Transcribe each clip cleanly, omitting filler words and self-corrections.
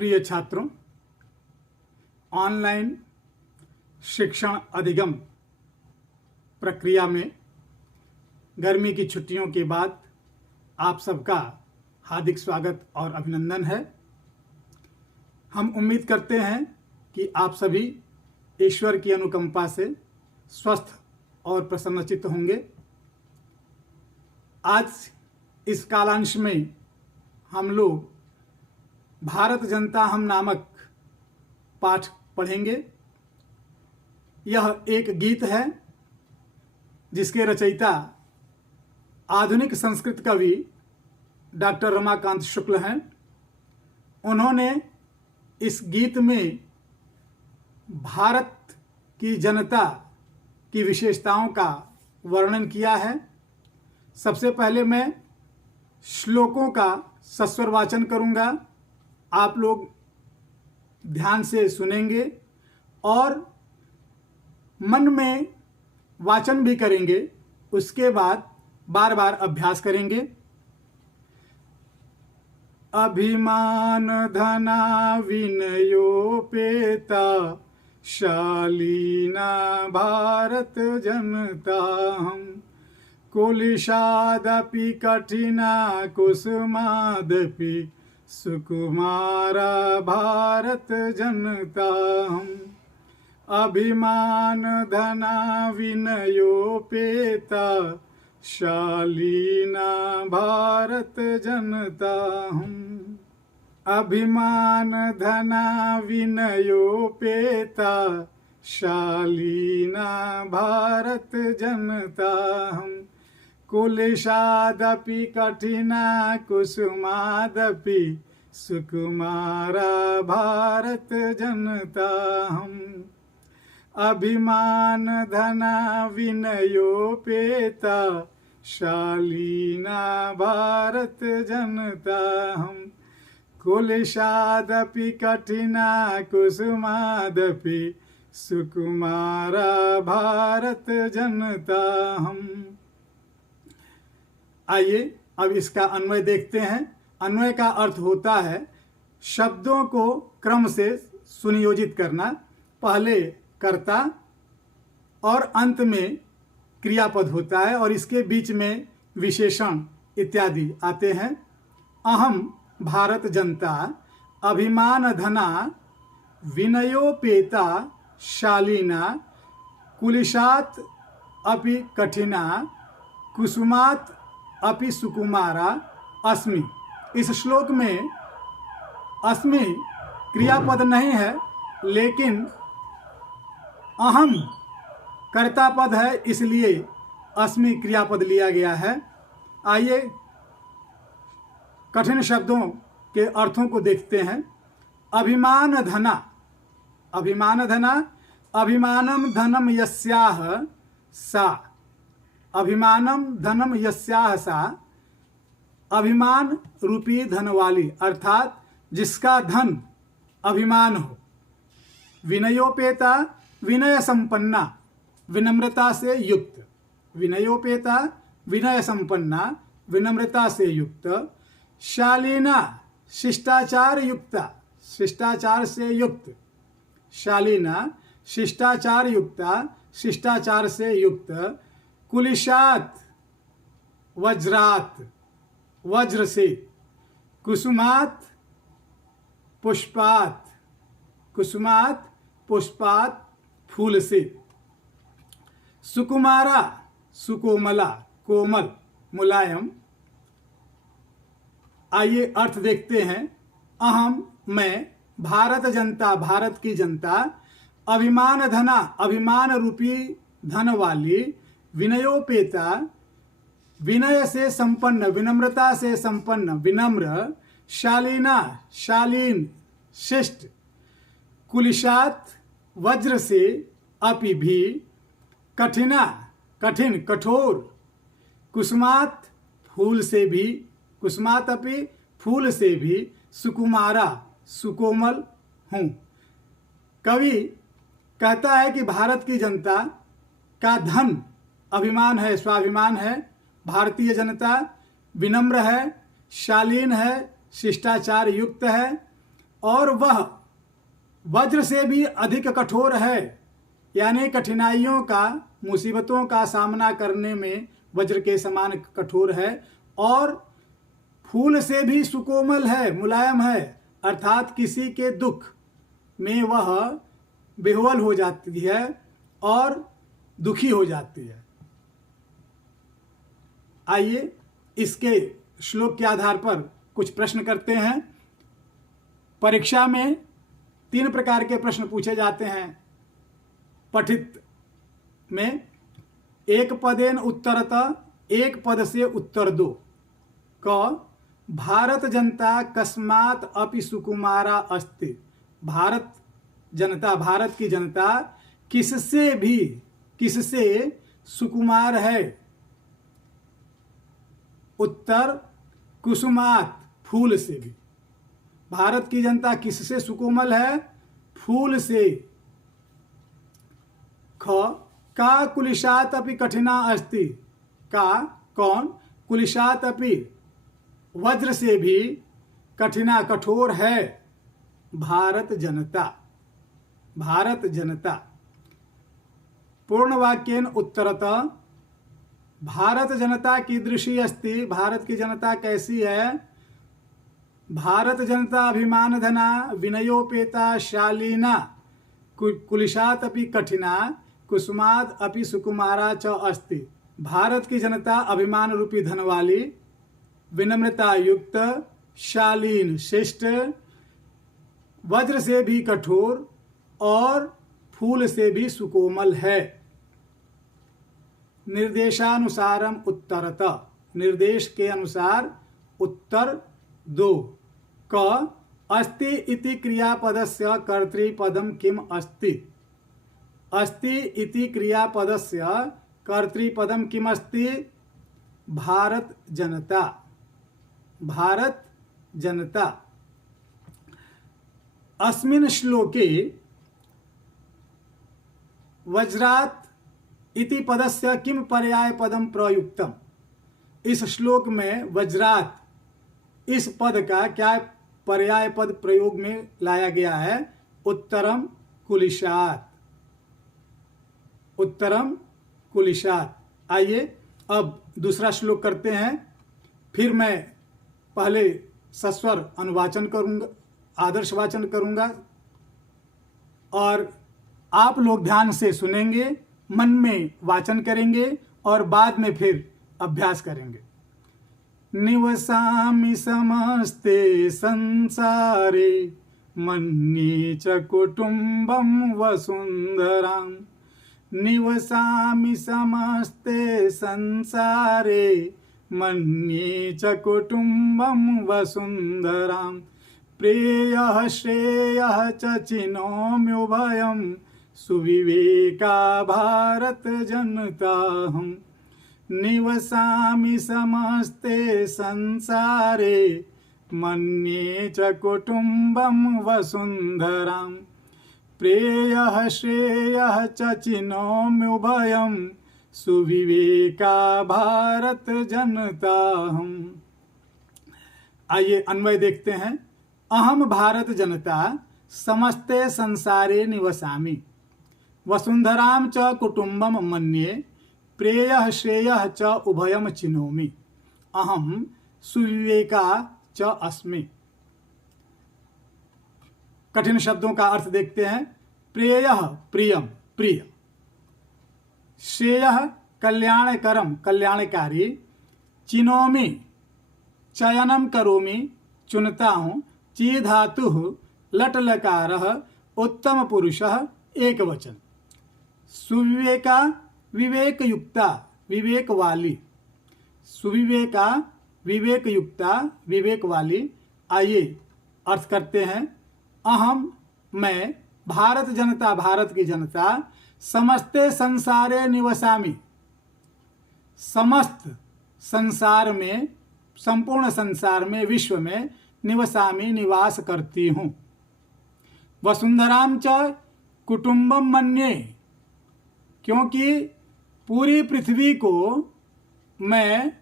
प्रिय छात्रों, ऑनलाइन शिक्षण अधिगम प्रक्रिया में गर्मी की छुट्टियों के बाद आप सबका हार्दिक स्वागत और अभिनंदन है। हम उम्मीद करते हैं कि आप सभी ईश्वर की अनुकंपा से स्वस्थ और प्रसन्नचित्त होंगे। आज इस कालांश में हम लोग भारत जनता हम नामक पाठ पढ़ेंगे। यह एक गीत है जिसके रचयिता आधुनिक संस्कृत कवि डॉक्टर रमाकांत शुक्ल हैं। उन्होंने इस गीत में भारत की जनता की विशेषताओं का वर्णन किया है। सबसे पहले मैं श्लोकों का सस्वर वाचन करूंगा, आप लोग ध्यान से सुनेंगे और मन में वाचन भी करेंगे। उसके बाद बार बार अभ्यास करेंगे। अभिमान धना विनयोपेता शालीना भारत जनता हम, कुलिशादपि कठिना कुसुमादपि सुकुमारा भारत जनता हम। अभिमान धना विनयोपेता शालीना भारत जनता हम। अभिमान धना विनयोपेता शालीना भारत जनता हम, कुलिशादपि कठिना कुसुमादपि सुकुमारा भारत जनता हम। अभिमान धना विनयोपेता शालीना भारत जनता हम, कुलिशादपि कठिना कुसुमादपि सुकुमारा भारत जनता हम। आइए अब इसका अन्वय देखते हैं। अन्वय का अर्थ होता है शब्दों को क्रम से सुनियोजित करना। पहले कर्ता और अंत में क्रियापद होता है और इसके बीच में विशेषण इत्यादि आते हैं। अहम भारत जनता अभिमान धना विनयोपेता शालीना कुलिशात अपि कठिना कुसुमात अपि सुकुमारा अस्मि। इस श्लोक में अस्मि क्रियापद नहीं है, लेकिन अहम कर्ता पद है, इसलिए अस्मि क्रियापद लिया गया है। आइए कठिन शब्दों के अर्थों को देखते हैं। अभिमान धना, अभिमान धना, अभिमानम धनम यस्याह सा, अभिमानम धनम यस्याह सा, अभिमान रूपी धन वाली, अर्थात जिसका धन अभिमान हो। विनयोपेता, विनय संपन्ना, विनम्रता से युक्त। विनयोपेता, विनय संपन्ना, विनम्रता से युक्त। शालीना, शिष्टाचार युक्ता, शिष्टाचार से युक्त। शालीना, शिष्टाचार युक्ता, शिष्टाचार से युक्त। कुलिशात, वज्रात, वज्र से। कुसुमात, पुष्पात, कुसुमात, पुष्पात, फूल से। सुकुमारा, सुकोमला, कोमल, मुलायम। आइए अर्थ देखते हैं। अहम, मैं, भारत जनता, भारत की जनता, अभिमान धना, अभिमान रूपी धन वाली, विनयोपेता, विनय से संपन्न, विनम्रता से संपन्न, विनम्र। शालीना, शालीन, शिष्ट। कुलिशात, वज्र से, अपि भी, कठिना, कठिन, कठोर। कुसुमात, फूल से भी, कुसुमात अपि, फूल से भी। सुकुमारा, सुकोमल हूँ। कवि कहता है कि भारत की जनता का धन अभिमान है, स्वाभिमान है। भारतीय जनता विनम्र है, शालीन है, शिष्टाचार युक्त है, और वह वज्र से भी अधिक कठोर है, यानी कठिनाइयों का, मुसीबतों का सामना करने में वज्र के समान कठोर है, और फूल से भी सुकोमल है, मुलायम है, अर्थात किसी के दुख में वह बेहवल हो जाती है और दुखी हो जाती है। आइए इसके श्लोक के आधार पर कुछ प्रश्न करते हैं। परीक्षा में 3 प्रकार के प्रश्न पूछे जाते हैं पठित में। एक पदेन उत्तरतः, एक पद से उत्तर दो। क भारत जनता कस्मात् अपि सुकुमारा अस्ति। भारत जनता, भारत की जनता किससे भी, किससे सुकुमार है। उत्तर कुसुमात, फूल से भी। भारत की जनता किससे सुकोमल है? फूल से। ख का कुलिशात अपि कठिना अस्ति। का कौन? कुलिशात अपि, वज्र से भी कठिना, कठोर है। भारत जनता, भारत जनता। पूर्ण वाक्येन उत्तरतः, भारत जनता कीदृशी अस्ति। भारत की जनता कैसी है? भारत जनता अभिमान धना, विनयोपेता, शालीना, कुलिशात अपि कठिना, कुसुमात अपि सुकुमारा च अस्ति। भारत की जनता अभिमान रूपी धन वाली, विनम्रता युक्त, शालीन, श्रेष्ठ, वज्र से भी कठोर और फूल से भी सुकोमल है। निर्देशानुसारम उत्तरतः, निर्देश के अनुसार उत्तर दो। क अस्ति इति क्रियापदस्य कर्तृपदम किम अस्ति। अस्ति इति क्रियापदस्य कर्तृपदम किम अस्ति। भारत जनता, भारत जनता। अस्मिन् श्लोके वज्रात् इति पदस्य किम पर्याय पदम प्रयुक्तम। इस श्लोक में वज्रात् इस पद का क्या पर्याय पद प्रयोग में लाया गया है? उत्तरम कुलिशात, उत्तरम कुलिशात। आइए अब दूसरा श्लोक करते हैं। फिर मैं पहले सस्वर अनुवाचन करूंगा, आदर्श वाचन करूंगा, और आप लोग ध्यान से सुनेंगे, मन में वाचन करेंगे और बाद में फिर अभ्यास करेंगे। निवसामि समस्ते संसारे, मन्ये च कुटुम्बं वसुन्धराम्। निवसामि समस्ते संसारे, मन्ये च कुटुम्बं वसुन्धराम्। प्रेयः श्रेयः च चिनोम्युभयं, सुविवेका भारत जनताहम्। निवसामि समस्ते संसारे, मन्ये च कुटुम्बं वसुन्धराम्। प्रेयः श्रेयः च चिनोम्युभयं, सुविवेका भारत जनताहम्। आइए अन्वय देखते हैं। अहम भारत जनता समस्ते संसारे निवसामि, वसुन्धरां च कुटुम्बं मन्ये, प्रेयः श्रेयः च उभयं चिनोमि। अहम सुविवेका च अस्मि। कठिन शब्दों का अर्थ देखते हैं। प्रेयः प्रियम, प्रिय। श्रेयः कल्याणकरम, कल्याणकारी। चिनोमि चयनम करोमि, चुनता हूँ। ची धातुः लट लकारः उत्तम पुरुषः एकवचन। सुविवेका विवेक युक्ता, विवेक वाली। सुविवेका विवेक युक्ता, विवेक वाली। आइए अर्थ करते हैं। अहम मैं, भारत जनता भारत की जनता, समस्ते संसारे निवसामि, समस्त संसार में, संपूर्ण संसार में, विश्व में, निवसामि निवास करती हूँ। वसुंधराम च कुटुंबम मन्ये, क्योंकि पूरी पृथ्वी को मैं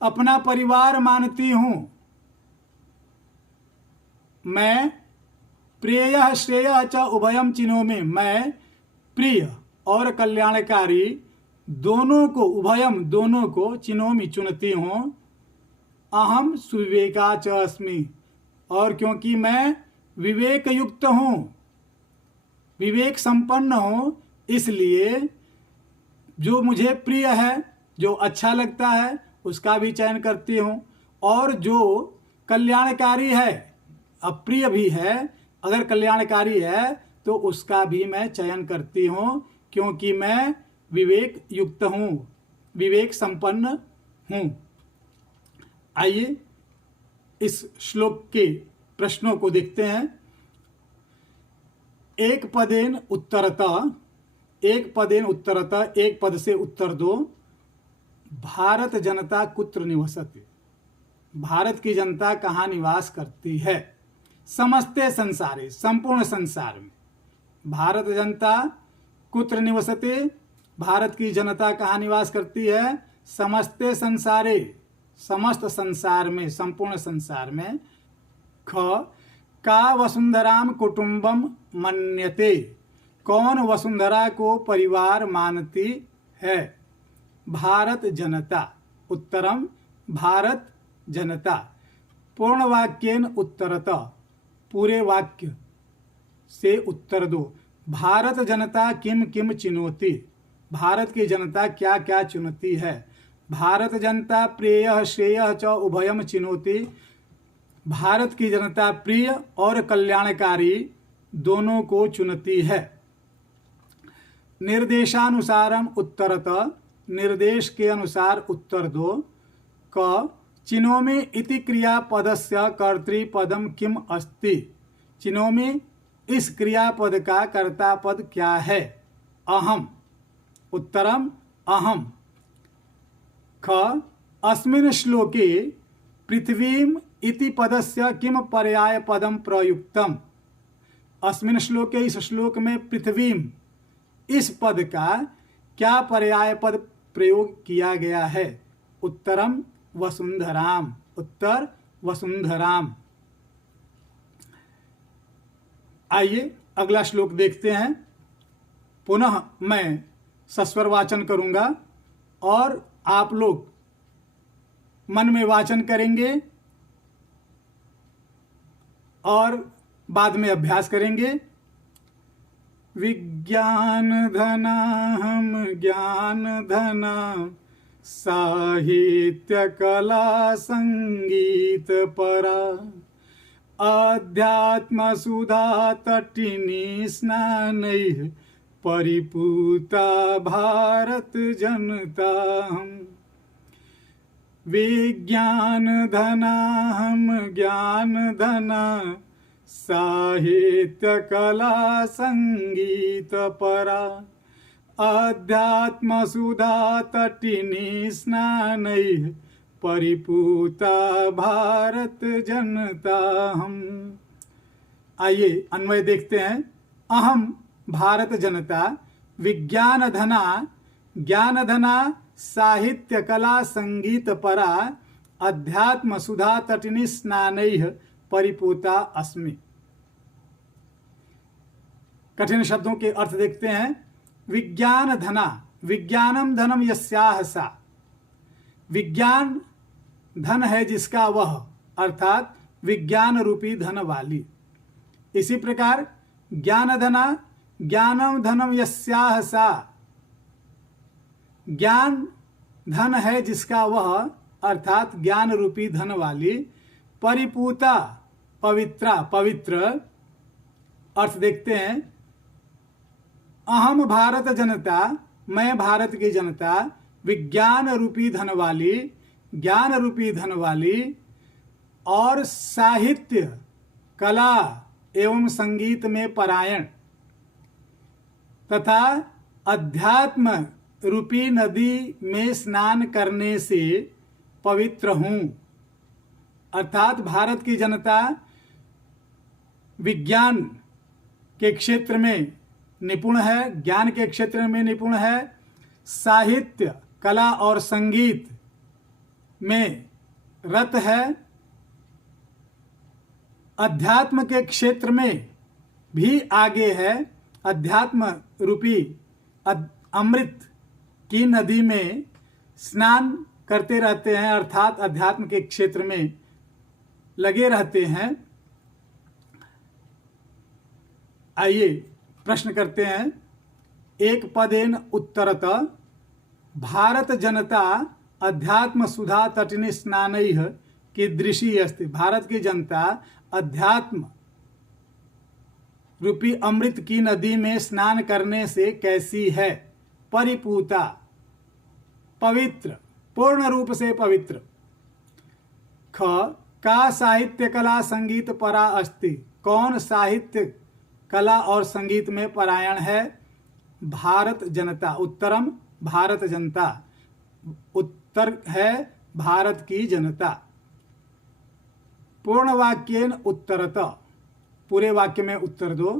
अपना परिवार मानती हूँ। मैं प्रेयः श्रेयः च उभयम चिनोमि, मैं प्रिय और कल्याणकारी दोनों को, उभयम दोनों को, चिनोमि चुनती हूँ। अहम सुविवेका च अस्मि, और क्योंकि मैं विवेक युक्त हूँ, विवेक संपन्न हूँ, इसलिए जो मुझे प्रिय है, जो अच्छा लगता है, उसका भी चयन करती हूँ, और जो कल्याणकारी है, अप्रिय भी है, अगर कल्याणकारी है तो उसका भी मैं चयन करती हूँ, क्योंकि मैं विवेक युक्त हूँ, विवेक संपन्न हूँ। आइए इस श्लोक के प्रश्नों को देखते हैं। एक पदेन उत्तरतः, एक पदेन उत्तरतः, एक पद से उत्तर दो। भारत जनता कुत्र निवसति, भारत की जनता कहाँ निवास करती है? समस्ते संसारे, संपूर्ण संसार में। भारत जनता कुत्र निवसति, भारत की जनता कहाँ निवास करती है? समस्ते संसारे, समस्त संसार में, संपूर्ण संसार में। ख का वसुंधराम कुटुंबम मन्यते, कौन वसुंधरा को परिवार मानती है? भारत जनता। उत्तरम भारत जनता। पूर्ण वाक्येन उत्तरतः, पूरे वाक्य से उत्तर दो। भारत जनता किम किम चिनोति, भारत की जनता क्या क्या चुनती है? भारत जनता प्रेयः श्रेयः च उभयम चिनोति, भारत की जनता प्रिय और कल्याणकारी दोनों को चुनती है। निर्देशानुसारम उत्तरतः, निर्देश के अनुसार उत्तर दो। क चिनोमि इति क्रियापदस्य कर्तृपदम किम अस्ति, चिनोमि इस क्रियापद का कर्तापद क्या है? अहम। उत्तरम अहम। ख अस्मिन् श्लोके पृथ्वीम इति पदस्य किम पर्याय पदम प्रयुक्तम, अस्मिन् श्लोके, इस श्लोक में पृथ्वीम इस पद का क्या पर्याय पद प्रयोग किया गया है? उत्तरम वसुंधराम। उत्तर वसुंधराम। आइए अगला श्लोक देखते हैं। पुनः मैं सस्वर वाचन करूंगा और आप लोग मन में वाचन करेंगे और बाद में अभ्यास करेंगे। विज्ञान धना हम ज्ञान धना, साहित्य कला संगीत परा, अध्यात्म सुधा तटिनी स्नानैः, परिपूता भारत जनता हम। विज्ञान धना हम ज्ञान धना, साहित्य कला संगीत परा, अध्यात्म सुधा तटिनी स्नानैः, परिपूता भारत जनता हम। आइए अन्वय देखते हैं। अहम भारत जनता विज्ञान धना, ज्ञान धना, साहित्य कला संगीत परा, अध्यात्म सुधा तटिनी स्नानैः, परिपूता अस्मि। कठिन शब्दों के अर्थ देखते हैं। विज्ञान धना, विज्ञानम धनम यस्याह सा, विज्ञान धन है जिसका वह, अर्थात विज्ञान रूपी धन वाली। इसी प्रकार ज्ञान धना, ज्ञानम धनम यस्याह सा, ज्ञान धन है जिसका वह, अर्थात ज्ञान रूपी धन वाली। परिपूता, पवित्रा, पवित्र। अर्थ देखते हैं। अहम भारत जनता, मैं भारत की जनता, विज्ञान रूपी धन वाली, ज्ञान रूपी धन वाली, और साहित्य, कला एवं संगीत में परायण, तथा अध्यात्म रूपी नदी में स्नान करने से पवित्र हूँ। अर्थात भारत की जनता विज्ञान के क्षेत्र में निपुण है, ज्ञान के क्षेत्र में निपुण है, साहित्य, कला और संगीत में रत है, अध्यात्म के क्षेत्र में भी आगे है। अध्यात्म रूपी अमृत की नदी में स्नान करते रहते हैं, अर्थात अध्यात्म के क्षेत्र में लगे रहते हैं। आइए प्रश्न करते हैं। एक पदेन उत्तरत भारत जनता अध्यात्म सुधा तटिनी स्नानैः कीदृशी अस्ति। भारत की जनता अध्यात्म रूपी अमृत की नदी में स्नान करने से कैसी है। परिपूता, पवित्र, पूर्ण रूप से पवित्र। ख का साहित्य कला संगीत परा अस्ति। कौन साहित्य कला और संगीत में परायण है। भारत जनता। उत्तरम भारत जनता। उत्तर है भारत की जनता। पूर्ण वाक्येन उत्तरत। पूरे वाक्य में उत्तर दो।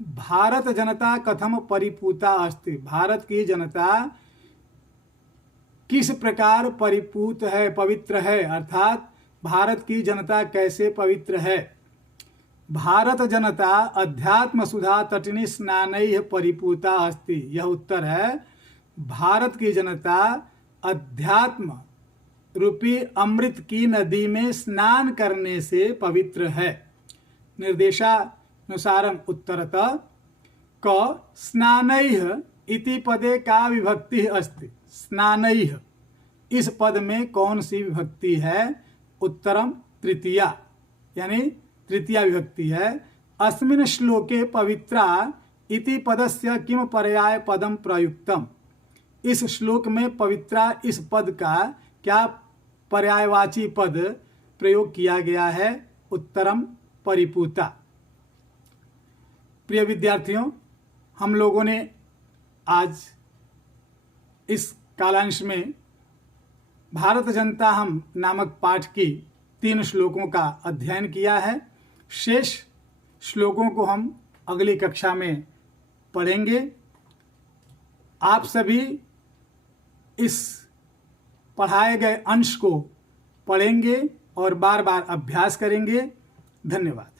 भारत जनता कथम परिपूता अस्ति। भारत की जनता किस प्रकार परिपूत है, पवित्र है, अर्थात भारत की जनता कैसे पवित्र है। भारत जनता अध्यात्म सुधा तटिनी स्नानैः परिपूता अस्ति। यह उत्तर है। भारत की जनता अध्यात्म रूपी अमृत की नदी में स्नान करने से पवित्र है। निर्देशानुसारम उत्तरत। क स्नानैः इति पदे का विभक्ति अस्ति। स्नानैः इस पद में कौन सी विभक्ति है। उत्तरम तृतीया, यानी तृतीया विभक्ति है। अस्मिन् श्लोके पवित्रा इति पदस्य किम पर्याय पदम प्रयुक्तम। इस श्लोक में पवित्रा इस पद का क्या पर्यायवाची पद प्रयोग किया गया है। उत्तरम परिपूता। प्रिय विद्यार्थियों, हम लोगों ने आज इस कालांश में भारत जनता हम नामक पाठ की 3 श्लोकों का अध्ययन किया है। शेष श्लोकों को हम अगली कक्षा में पढ़ेंगे। आप सभी इस पढ़ाए गए अंश को पढ़ेंगे और बार बार अभ्यास करेंगे। धन्यवाद।